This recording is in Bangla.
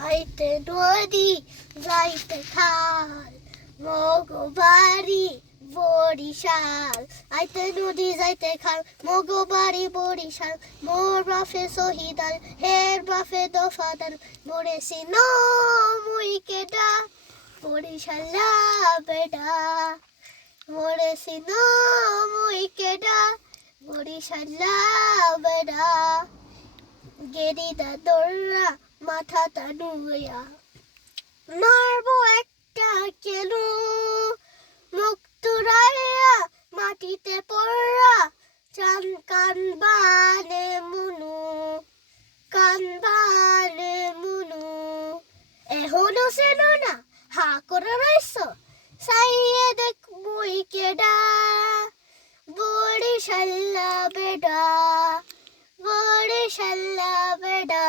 আইতে নদী যাইতে খাল মগো বাড়ি বরিশাল। আইতে নদী যাইতে খাল মগো বাড়ি বরিশাল। মোর বাপে শহীদাল হের বাপে দফাদাল। মোরে সিনো মুই কেডা বরিশালা বেডা। মোরে সিনো মুই কেডা বরিশালা বেডা। গেরিদা দৌড়া মাথাটা নুয়া মারবো একটা কেলু। মুখ তুরাইয়া মাটিতে পড়া চান কানবানে মুনু কানবানে মুনু। এখনো চেনো না হা করে রইছ চাইয়ে দেখ মুই কেডা বরিশালা বেডা বরিশালা বেডা।